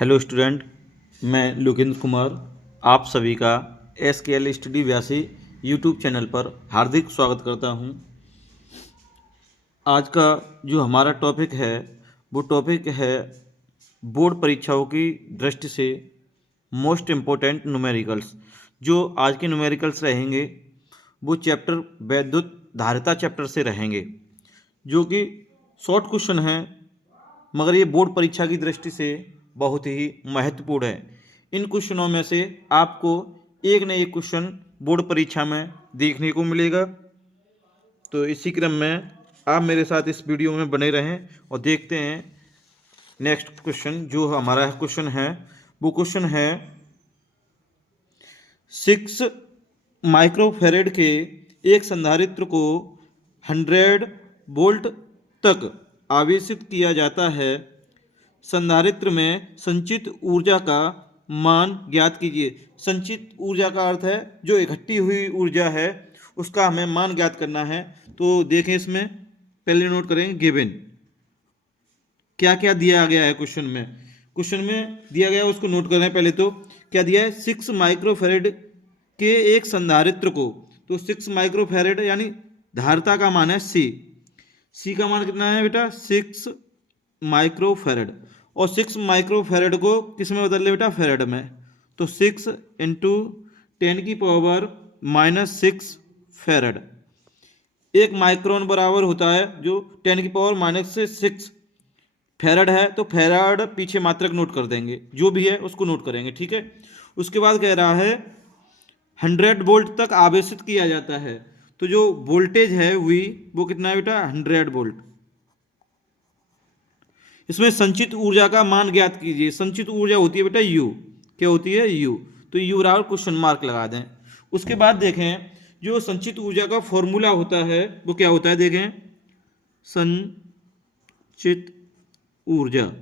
Hello student, मैं लोकेंद्र कुमार आप सभी का SKL स्टडी व्यासी यूट्यूब चैनल पर हार्दिक स्वागत करता हूं। आज का जो हमारा टॉपिक है वो टॉपिक है बोर्ड परीक्षाओं की दृष्टि से मोस्ट इम्पोर्टेंट न्यूमेरिकल्स। जो आज के न्यूमेरिकल्स रहेंगे वो चैप्टर वैद्युत धारिता चैप्टर से रहेंगे, जो कि शॉर्ट क्वेश्चन हैं, मगर ये बोर्ड परीक्षा की दृष्टि से बहुत ही महत्वपूर्ण है। इन क्वेश्चनों में से आपको एक न एक क्वेश्चन बोर्ड परीक्षा में देखने को मिलेगा। तो इसी क्रम में आप मेरे साथ इस वीडियो में बने रहें और देखते हैं नेक्स्ट क्वेश्चन। जो हमारा क्वेश्चन है वो क्वेश्चन है 6 माइक्रोफेरेड के एक संधारित्र को 100 वोल्ट तक आवेशित किया जाता है। संधारित्र में संचित ऊर्जा का मान ज्ञात कीजिए। संचित ऊर्जा का अर्थ है जो इकट्ठी हुई ऊर्जा है उसका हमें मान ज्ञात करना है। तो देखें, इसमें पहले नोट करें गिवन क्या क्या दिया गया है। क्वेश्चन में दिया गया है उसको नोट करें। पहले तो क्या दिया है, 6 माइक्रोफेरेड के एक संधारित्र को, तो 6 माइक्रोफेरेड यानी धारिता का मान है सी का मान कितना है बेटा, 6 माइक्रोफेरेड। और 6 माइक्रोफेरेड को किस में बदल ले बेटा, फेरेड में। तो 6 इंटू 10⁻⁻6 फेरेड। एक माइक्रोन बराबर होता है जो 10⁻⁻6 फेरेड है। तो फेरेड पीछे मात्रक नोट कर देंगे, जो भी है उसको नोट करेंगे, ठीक है। उसके बाद कह रहा है 100 वोल्ट तक आवेशित किया जाता है। तो जो वोल्टेज है वो कितना है बेटा, 100 वोल्ट। इसमें संचित ऊर्जा का मान ज्ञात कीजिए। संचित ऊर्जा होती है बेटा U। क्या होती है, U। तो U बराबर क्वेश्चन मार्क लगा दें। उसके बाद देखें जो संचित ऊर्जा का फॉर्मूला होता है वो क्या होता है, देखें संचित ऊर्जा।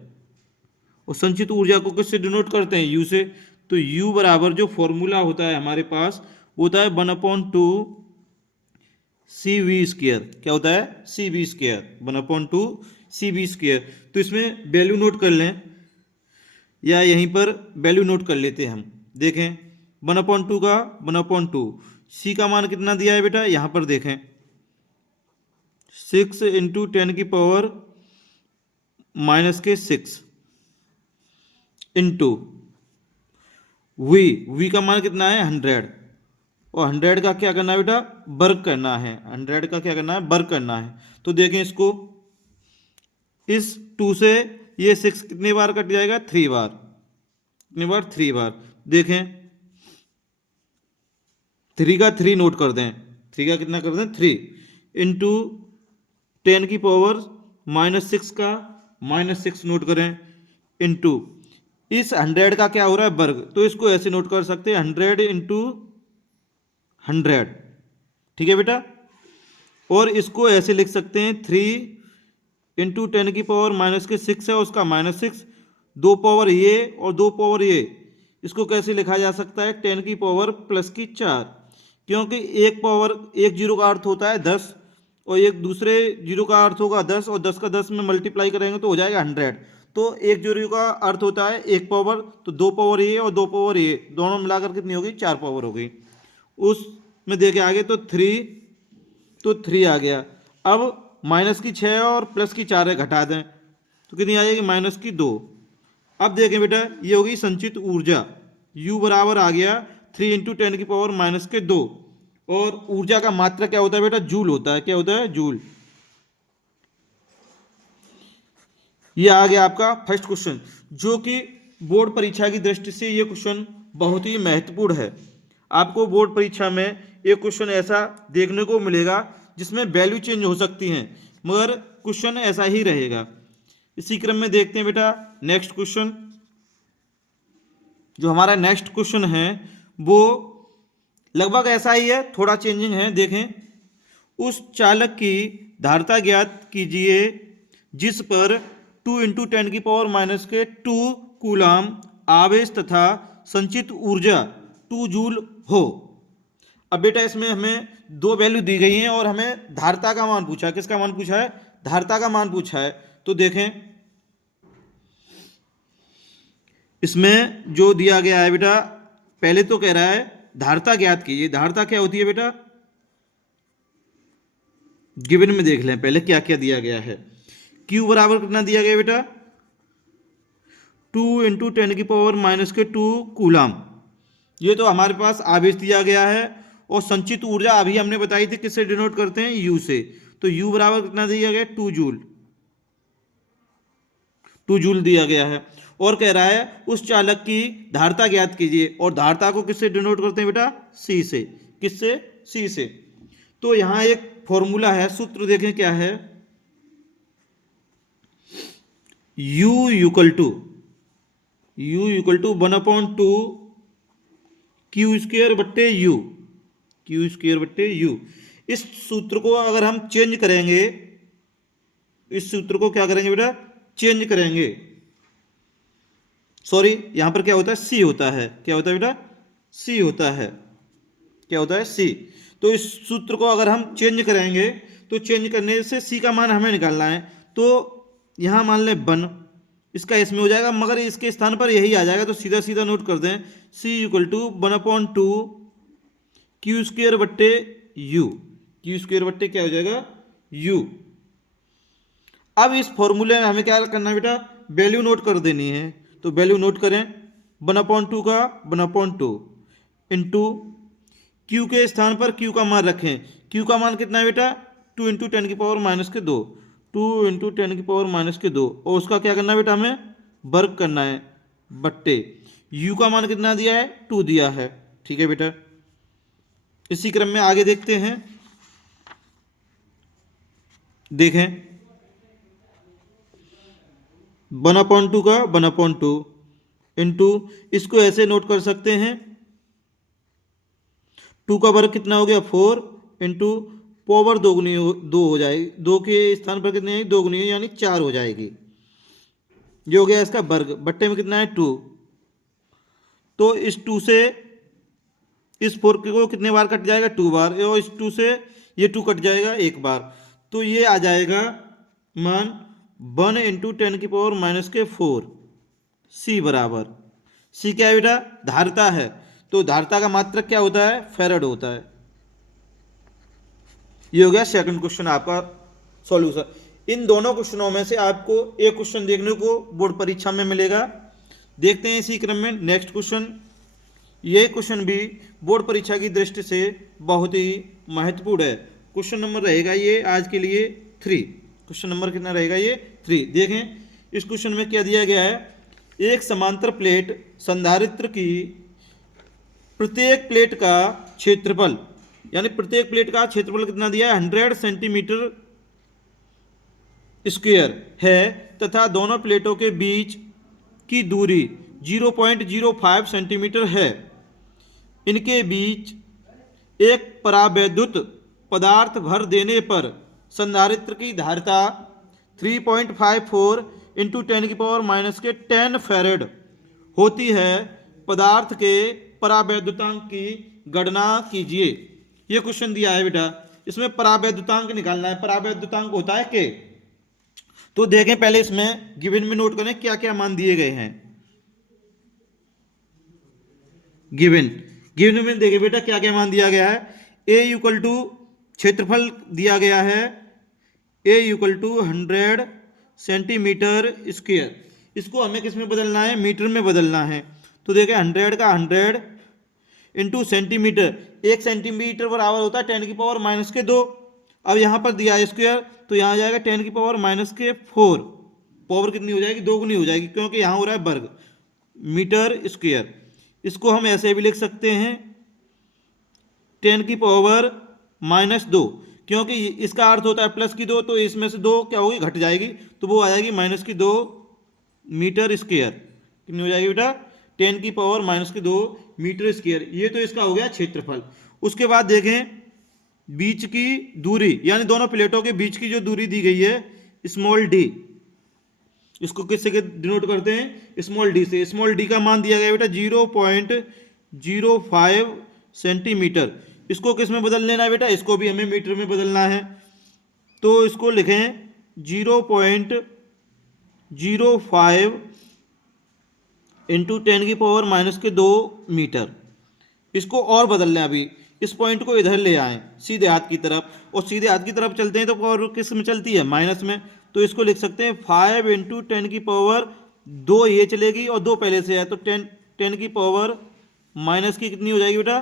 और संचित ऊर्जा को किससे डिनोट करते हैं, U से। तो U बराबर जो फॉर्मूला होता है हमारे पास वो होता है 1/2 CV²। क्या होता है, CV², 1/2 CV²। तो इसमें वैल्यू नोट कर लें या यहीं पर वैल्यू नोट कर लेते हैं हम। देखें 1/2 का 1/2 C का मान कितना दिया है बेटा, यहां पर देखें 6 इंटू 10⁻⁻6 इंटू V का मान कितना है 100। और 100 का क्या करना है बेटा, वर्ग करना है। 100 का क्या करना है, वर्ग करना है। तो देखें इसको, इस 2 से ये 6 कितनी बार कट जाएगा, 3 बार। कितनी बार, 3 बार। देखें 3 का 3 नोट कर दें। 3 का कितना कर दें, 3 इंटू 10⁻⁻6 का -6 नोट करें इंटू इस 100 का क्या हो रहा है, वर्ग। तो इसको ऐसे नोट कर सकते हैं 100 इंटू 100, ठीक है बेटा। और इसको ऐसे लिख सकते हैं 3 इंटू 10⁻⁻6 है उसका -6, 2 पावर ये और 2 पावर ये। इसको कैसे लिखा जा सकता है, 10⁻+4। क्योंकि एक पावर, एक जीरो का अर्थ होता है 10 और एक दूसरे जीरो का अर्थ होगा 10, और 10 का 10 में मल्टीप्लाई करेंगे तो हो जाएगा 100। तो एक जीरो का अर्थ होता है एक पावर, तो 2 पावर ये और 2 पावर ये दोनों मिलाकर कितनी होगी, 4 पावर हो गई। उसमें देखे आगे तो 3 आ गया। अब माइनस की 6 और प्लस की 4 है, घटा दें तो कितनी आ जाएगी, -2। अब देखें बेटा ये होगी संचित ऊर्जा। U बराबर आ गया 3 इंटू 10⁻⁻2। और ऊर्जा का मात्रा क्या होता है बेटा, जूल होता है। क्या होता है, जूल। ये आ गया आपका फर्स्ट क्वेश्चन, जो कि बोर्ड परीक्षा की दृष्टि से ये क्वेश्चन बहुत ही महत्वपूर्ण है। आपको बोर्ड परीक्षा में एक क्वेश्चन ऐसा देखने को मिलेगा जिसमें वैल्यू चेंज हो सकती हैं, मगर क्वेश्चन ऐसा ही रहेगा। इसी क्रम में देखते हैं बेटा नेक्स्ट क्वेश्चन। जो हमारा नेक्स्ट क्वेश्चन है वो लगभग ऐसा ही है, थोड़ा चेंजिंग है। देखें, उस चालक की धारिता ज्ञात कीजिए जिस पर 2 इंटू 10⁻⁻2 कूलाम आवेश तथा संचित ऊर्जा 2 जूल हो। अब बेटा इसमें हमें 2 वैल्यू दी गई हैं और हमें धारिता का मान पूछा है। किसका मान पूछा है, धारिता का मान पूछा है। तो देखें इसमें जो दिया गया है बेटा, पहले तो कह रहा है धारता ज्ञात कीजिए। धारता क्या होती है बेटा, गिवन में देख लें पहले क्या क्या दिया गया है। Q बराबर कितना दिया गया बेटा, 2 × 10⁻⁻² कूलाम। ये तो हमारे पास आवेश दिया गया है। और संचित ऊर्जा अभी हमने बताई थी किससे डिनोट करते हैं, U से। तो U बराबर कितना दिया गया, 2 जूल। 2 जूल दिया गया है। और कह रहा है उस चालक की धारता ज्ञात कीजिए। और धारता को किससे डिनोट करते हैं बेटा, C से। किससे, C से। तो यहां एक फॉर्मूला है, सूत्र देखें क्या है, U इक्वल टू 1/2 Q² बट्टे U। Q² बट्टे U। इस सूत्र को अगर हम चेंज करेंगे, इस सूत्र को क्या करेंगे बेटा, चेंज करेंगे। सॉरी, यहां पर क्या होता है, C होता है। क्या होता है बेटा, C होता है। क्या होता है, C। तो इस सूत्र को अगर हम चेंज करेंगे, तो चेंज करने से C का मान हमें निकालना है। तो यहां मान लें 1, इसका इसमें हो जाएगा, मगर इसके स्थान पर यही आ जाएगा। तो सीधा सीधा नोट कर दें, C इक्वल टू 1/2 Q² बट्टे U। Q² बट्टे क्या हो जाएगा, U। अब इस फॉर्मूले में हमें क्या करना है बेटा, वैल्यू नोट कर देनी है। तो वैल्यू नोट करें, 1/2 का 1/2 इंटू Q के स्थान पर Q का मान रखें। Q का मान कितना है बेटा, 2 × 10⁻²। 2 × 10⁻²। और उसका क्या करना है बेटा, हमें वर्ग करना है, बट्टे U का मान कितना दिया है, 2 दिया है। ठीक है बेटा। इसी क्रम में आगे देखते हैं। देखें, 1/2 का 1/2 इंटू, इसको ऐसे नोट कर सकते हैं, 2 का वर्ग कितना हो गया, 4 इंटू पावर 2 हो जाएगी। 2 के स्थान पर कितनी आएगी, 2 गुनी यानी 4 हो जाएगी। ये हो गया इसका वर्ग, बट्टे में कितना है, 2। तो इस 2 से इस 4 को कितने बार कट जाएगा, 2 बार। और इस 2 से ये 2 कट जाएगा 1 बार। तो ये आ जाएगा मान 1 × 10⁻⁴। C बराबर, C क्या है बेटा, धारता है। तो धारता का मात्रक क्या होता है, फैराड होता है। ये हो गया सेकंड क्वेश्चन आपका सॉल्यूशन। इन दोनों क्वेश्चनों में से आपको एक क्वेश्चन देखने को बोर्ड परीक्षा में मिलेगा। देखते हैं इसी क्रम में नेक्स्ट क्वेश्चन। ये क्वेश्चन भी बोर्ड परीक्षा की दृष्टि से बहुत ही महत्वपूर्ण है। क्वेश्चन नंबर रहेगा ये आज के लिए 3। क्वेश्चन नंबर कितना रहेगा, ये 3। देखें इस क्वेश्चन में क्या दिया गया है, एक समांतर प्लेट संधारित्र की प्रत्येक प्लेट का क्षेत्रफल, यानी प्रत्येक प्लेट का क्षेत्रफल कितना दिया है, 100 सेंटीमीटर स्क्वायर है, तथा दोनों प्लेटों के बीच की दूरी 0.05 सेंटीमीटर है। इनके बीच एक परावैद्युत पदार्थ भर देने पर संधारित्र की धारिता 3.54 × 10⁻⁻10 फैरेड होती है। पदार्थ के परावैद्युतांक की गणना कीजिए। ये क्वेश्चन दिया है बेटा, इसमें परावैद्युतांक निकालना है। परावैद्युतांक होता है K। तो देखें पहले इसमें गिवन में नोट करें क्या क्या मान दिए गए हैं। गिवन में देखें बेटा क्या क्या मान दिया गया है। A इक्वल टू क्षेत्रफल दिया गया है, A equal to 100 centimetre square. इसको हमें किस में बदलना है, मीटर में बदलना है। तो देखें 100 का 100 इंटू सेंटीमीटर, 1 सेंटीमीटर बराबर होता है 10⁻⁻²। अब यहाँ पर दिया है स्क्वायर, तो यहाँ आ जाएगा 10⁻⁴। पावर कितनी हो जाएगी, 2 गुनी हो जाएगी, क्योंकि यहाँ हो रहा है वर्ग, मीटर स्क्वायर। इसको हम ऐसे भी लिख सकते हैं 10⁻⁻², क्योंकि इसका अर्थ होता है प्लस की 2, तो इसमें से 2 क्या होगी, घट जाएगी, तो वो आ जाएगी -2 मीटर स्क्वायर। कितनी हो जाएगी बेटा, 10⁻⁻² मीटर स्क्वायर। ये तो इसका हो गया क्षेत्रफल। उसके बाद देखें बीच की दूरी, यानी दोनों प्लेटों के बीच की जो दूरी दी गई है स्मॉल d, इसको किससे डिनोट करते हैं, स्मॉल d से। स्मॉल d का मान दिया गया बेटा 0.05 सेंटीमीटर। इसको किस में बदल लेना है बेटा, इसको भी हमें मीटर में बदलना है। तो इसको लिखें 0.05 इंटू 10⁻⁻2 मीटर। इसको और बदल लें, अभी इस पॉइंट को इधर ले आएं सीधे हाथ की तरफ, और सीधे हाथ की तरफ चलते हैं तो पावर किस में चलती है, माइनस में। तो इसको लिख सकते हैं 5 इंटू 10⁻2, ये चलेगी और 2 पहले से है तो 10⁻- की कितनी हो जाएगी बेटा,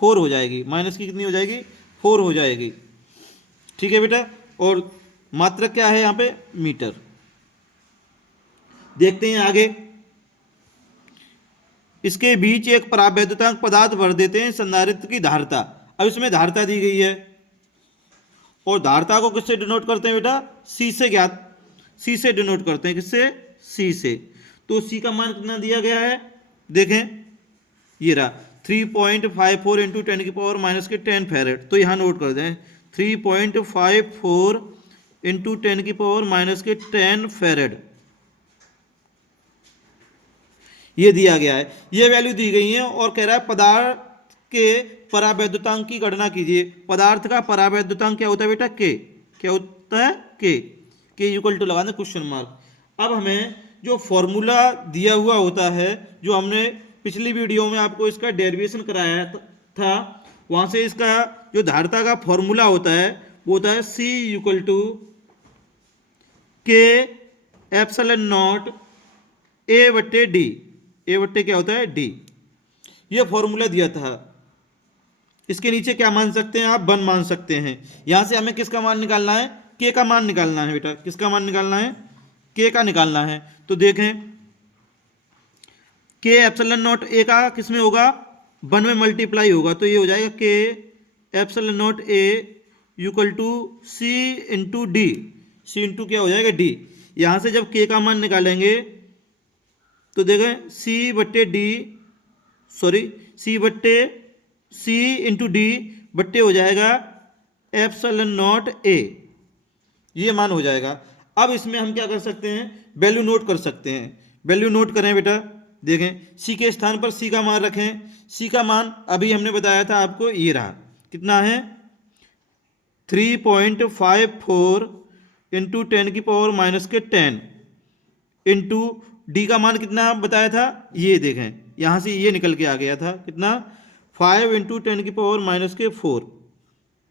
4 हो जाएगी। माइनस की कितनी हो जाएगी, 4 हो जाएगी। ठीक है बेटा, और मात्रक क्या है यहाँ पे, मीटर। देखते हैं आगे, इसके बीच एक परावैद्युतांक पदार्थ भर देते हैं संधारित्र की धारिता। अब इसमें धारिता दी गई है और धारिता को किससे डिनोट करते हैं बेटा, सी से सी से डिनोट करते हैं, किससे, सी से। तो सी का मान कितना दिया गया है, देखें ये रहा 3.54 इंटू 10⁻⁻10 फैरेड। तो यहाँ नोट कर दें 3.54 इंटू 10⁻⁻10 फैरेड, ये दिया गया है, ये वैल्यू दी गई है। और कह रहा है पदार्थ के परावैद्युतांक की गणना कीजिए। पदार्थ का परावैद्युतांक क्या होता है बेटा, के। क्या होता है, के इक्वल टू लगा दें क्वेश्चन मार्क। अब हमें जो फॉर्मूला दिया हुआ होता है, जो हमने पिछली वीडियो में आपको इसका डेरिवेशन कराया था, वहां से इसका जो धारिता का फॉर्मूला होता है वो होता है C इक्वल टू के एप्सिलॉन नॉट A बट्टे डी। ए बट्टे क्या होता है, डी। ये फॉर्मूला दिया था। इसके नीचे क्या मान सकते हैं आप, 1 मान सकते हैं। यहां से हमें किसका मान निकालना है, के का मान निकालना है बेटा। किसका मान निकालना है, के का निकालना है। तो देखें के एप्सिलॉन नॉट ए का किस में होगा, 1 में मल्टीप्लाई होगा, तो ये हो जाएगा के epsilon naught A equal to C into D. C into क्या हो जाएगा, डी। यहां से जब के का मान निकालेंगे तो देखें सी बट्टे D, sorry C into D बट्टे हो जाएगा एप्सिलॉन नॉट ए, ये मान हो जाएगा। अब इसमें हम क्या कर सकते हैं, वैल्यू नोट कर सकते हैं। वैल्यू नोट करें बेटा, देखें सी के स्थान पर सी का मान रखें। सी का मान अभी हमने बताया था आपको, ये रहा, कितना है 3.54 इंटू 10⁻⁻10 इंटू डी का मान कितना बताया था, ये देखें यहां से ये निकल के आ गया था, कितना 5 इंटू 10⁻⁻4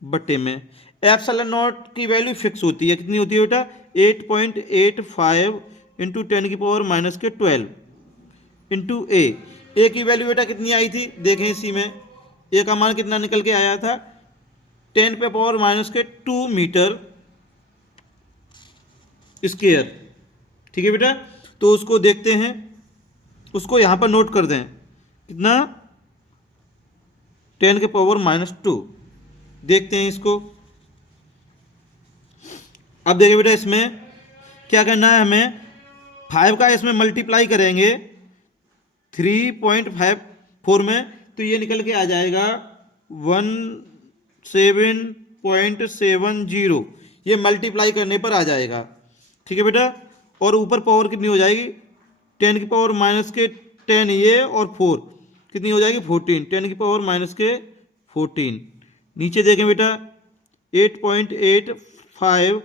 बट्टे में एप्सिलॉन नॉट की वैल्यू फिक्स होती है, कितनी होती है बेटा 8.85 इंटू 10⁻⁻12 इंटू ए की वैल्यू बेटा कितनी आई थी, देखें इसी में ए का मान कितना निकल के आया था 10⁻⁻2 मीटर स्क्वायर। ठीक है बेटा, तो उसको देखते हैं, उसको यहां पर नोट कर दें, कितना 10⁻⁻2। देखते हैं इसको। अब देखिए बेटा, इसमें क्या करना है हमें, 5 का इसमें मल्टीप्लाई करेंगे 3.54 में, तो ये निकल के आ जाएगा 17.70, ये मल्टीप्लाई करने पर आ जाएगा। ठीक है बेटा, और ऊपर पावर कितनी हो जाएगी 10⁻⁻10 ये और 4 कितनी हो जाएगी 14, 10⁻⁻14। नीचे देखें बेटा 8.85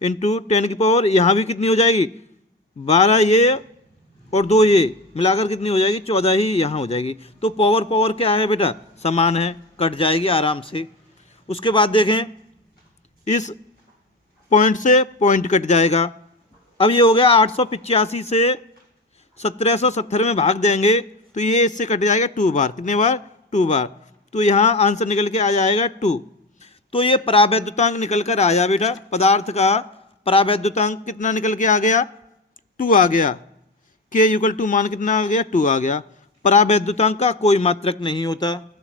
इंटू 10 यहाँ भी कितनी हो जाएगी 12 ये और 2 ये मिलाकर कितनी हो जाएगी 14 ही यहाँ हो जाएगी। तो पावर क्या है बेटा, समान है, कट जाएगी आराम से। उसके बाद देखें इस पॉइंट से पॉइंट कट जाएगा। अब ये हो गया 885 से 1770 में भाग देंगे तो ये इससे कट जाएगा 2 बार, कितने बार 2 बार। तो यहाँ आंसर निकल के आ जाएगा 2। तो ये परावैद्युतांक निकल कर आया बेटा, पदार्थ का परावैद्युतांक कितना निकल के आ गया 2 आ गया। के इक्वल टू मान कितना आ गया 2 आ गया। परावैद्युतांक का कोई मात्रक नहीं होता।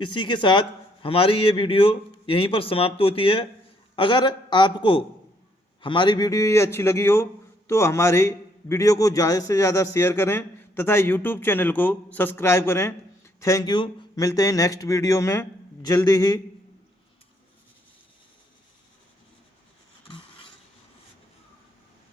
इसी के साथ हमारी ये वीडियो यहीं पर समाप्त होती है। अगर आपको हमारी वीडियो ये अच्छी लगी हो तो हमारी वीडियो को ज़्यादा से ज़्यादा शेयर करें तथा यूट्यूब चैनल को सब्सक्राइब करें। थैंक यू, मिलते हैं नेक्स्ट वीडियो में जल्दी ही।